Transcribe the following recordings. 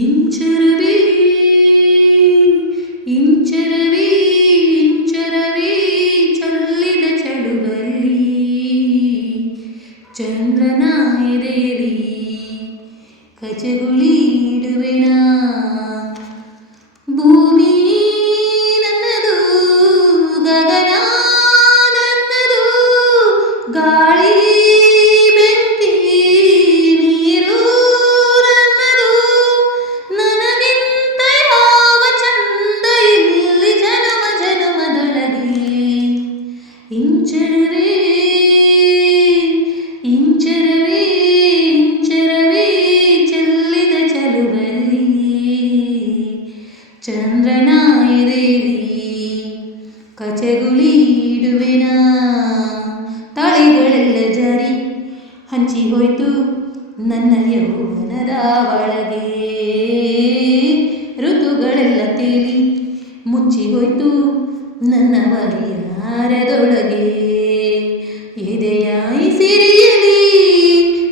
ಇಂಚರವೇ ಇಂಚರವೇ ಇಂಚರವೇ ಚಲ್ಲಿದ ಚಳುವಲ್ಲಿ ಚಂದ್ರನ ಎದೆಯಲ್ಲಿ ಕಚಗುಳಿ ಇಡುವೆನ. ಭೂಮಿ ನನ್ನದು, ಗಗನ ನನ್ನದು, ಗಾಳಿ ಬೆಂಕಿ ನೀರು ನನ್ನದು. ನನಗಿಂತ ಯಾವ ಚಂದ ಇಲ್ಲಿ ಜನ್ಮ ಜನ್ಮದೊಳಗೆ. ಇಂಚರವೇ ಇಂಚರವೇ ಇಂಚರವೇ ಚೆಲ್ಲಿದ ಚಲುವಲ್ಲಿ ಚಂದ್ರನ ಎದೆಯಲ್ಲಿ ಕಚಗುಳಿ ಇಡುವೆನ. ತಾಳಿಗಳೆಲ್ಲ ಜಾರಿ ಹಂಚಿ ಹೋಯ್ತು ನನ್ನ ಯೌವನದ ಒಳಗೆ. ಋತುಗಳೆಲ್ಲ ತೇಲಿ ಮುಚ್ಚಿ ಹೋಯ್ತು ನನ್ನ ವರಿಯಾರದೊಳಗೆ. ಎದೆಯ ಸಿರಿಯಲಿ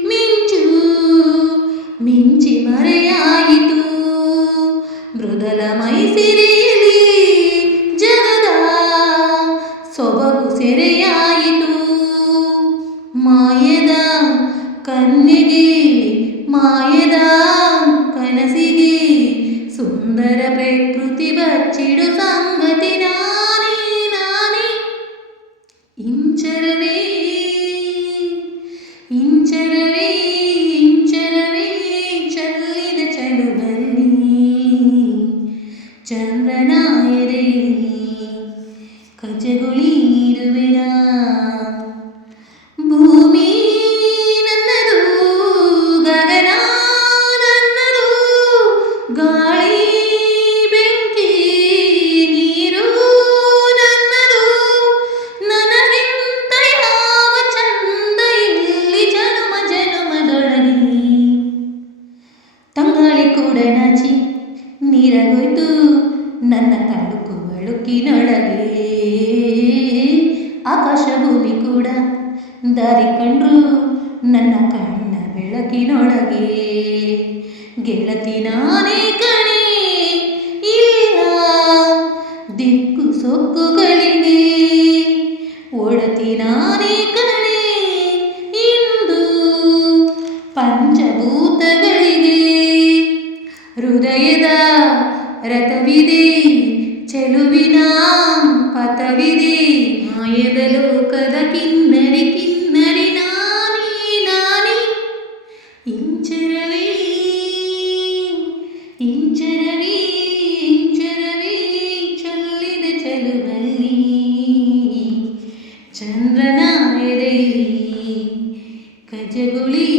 ಮಿಂಚು ಮಿಂಚಿ ಮರೆಯಾಯಿತು. ಮೃದಲ ಮೈ ಸಿರಿಯಲಿ ಜಗದ ಸೊಬಗು ಸೆರೆಯಾಯಿತು. ಮಾಯದ ಕನ್ಯೆಗೆ ಮಾಯದ ಕನಸಿಗೆ ಸುಂದರ ಪ್ರಕೃತಿ ಬಚ್ಚಿಡು ಸಂಗತಿ ನಾನೇ ನಾನೇ. ಇಂಚರವೇ ಇಂಚರವೇ ಇಂಚರವೇ ಚಲ್ಲಿದ ಚಳುವಲ್ಲಿ ಚಂದ್ರನ ಎದೆಯಲ್ಲಿ ಕಚಗುಳಿ ಇಡುವೆನ. ಭೂಮಿ ನನ್ನದು, ಗಗನ ನನ್ನದು, ಗಾಳಿ ಬೆಂಕಿ ನೀರು ನನ್ನದು. ನನಗಿಂತ ಯಾವ ಚಂದ ಇಲ್ಲಿ ಜನ್ಮ ಜನ್ಮದೊಳಗೆ. ತಂಗಾಳಿ ಕೂಡ ನಾಚಿ ನೀರಾಗೋಯ್ತು ನನ್ನ ತಳುಕು ಬಳುಕಿನೊಳಗೆ. ಆಕಾಶ ಭೂಮಿ ಕೂಡ ದಾರಿ ಕಂಡ್ರು ನನ್ನ ಕಣ್ಣ ಬೆಳಕಿನೊಳಗೆ. ಗೆಳತಿ ನಾನೇ ಕಣೆ ಇಲ್ಲ ದಿಕ್ಕು ಸೊಕ್ಕುಗಳಿಗೆ. ಒಡತಿ ನಾನೇ ಕಣೆ ಇಂದು ಪಂಚಭೂತಗಳಿಗೆ. ಹೃದಯದ ರಥವಿದೆ ಚೆಲುವಿನ ಪಥವಿದೆ. ಮಾಯದ ಲೋಕದ ಕಿನ್ನರಿ ಕಿನ್ನರಿ ನಾನೇ ನಾನೇ. ಇಂಚರವೇ ಇಂಚರವೇ ಇಂಚರವೇ ಚಲ್ಲಿದ ಚಲುವಲ್ಲಿ ಚಂದ್ರನ ಎದೆಯಲ್ಲಿ ಕಚಗುಳಿ